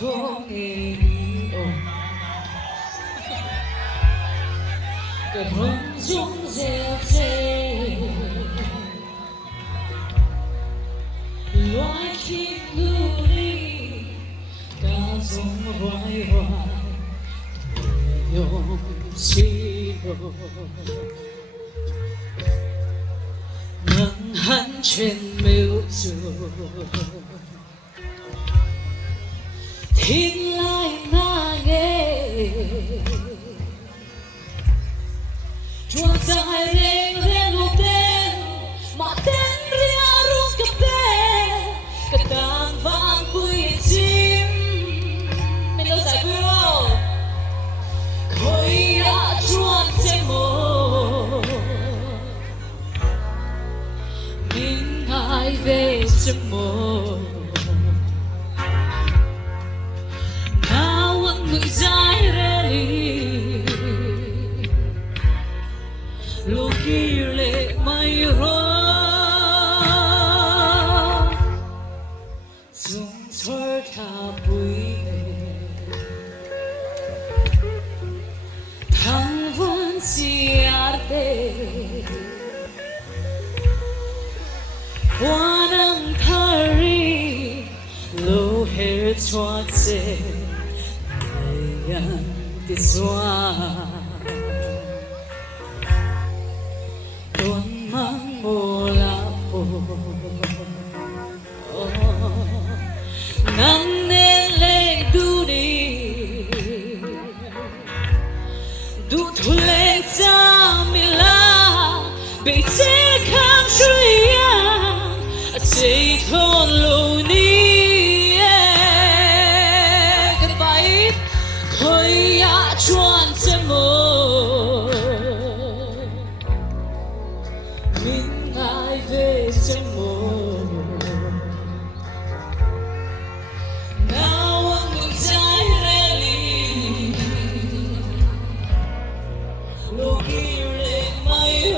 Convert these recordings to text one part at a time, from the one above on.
con io che non sono se lo hai chieduto da sono vai io sigo nắng hắn trên miếu rùa thiên lai na nghe chuột dài lên lên một tên mà tên ria rung cà phê cái tàn vang quy chim mình đâu giải quyết không khơi đã chuột trên mồ mình ai về trên mồ người dài reli lúc kia lệ mây rơi dùng thở thả bụi thăng vân siarte hoa nắng thari lâu hết choát se cái xóa tuôn mang mồ la bồ nắng nên lên du đi du thu lên xa mi la bị xe khám suy xây thôn lâu ni chuan se mo mình ai về se mo nào anh người dài reli lúc kia lệ mây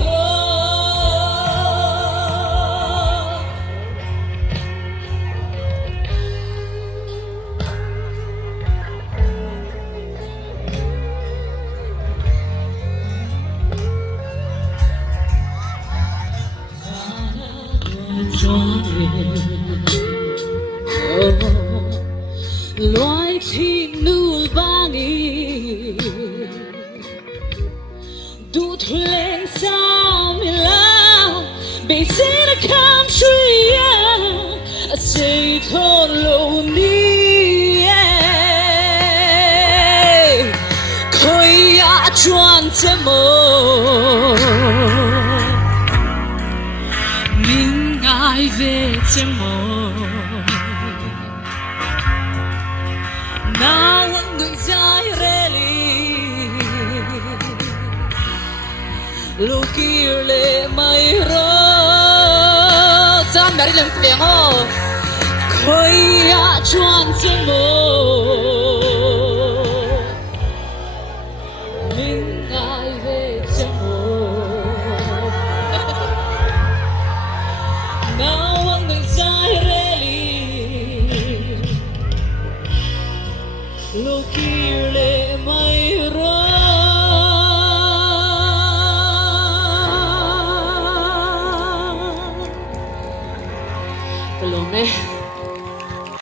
loài chim nụ vangi du thu lên sao mi la bị xe đã khám suy xây thôn lâu ni khơi ya chuan che mo mình ai về che mo nào anh người dài reli lúc kia lệ mây rơi gian đã đi làm tiếng ô khơi ya chuan chân mồ mình ai về chân mồ nào anh người dài reli Look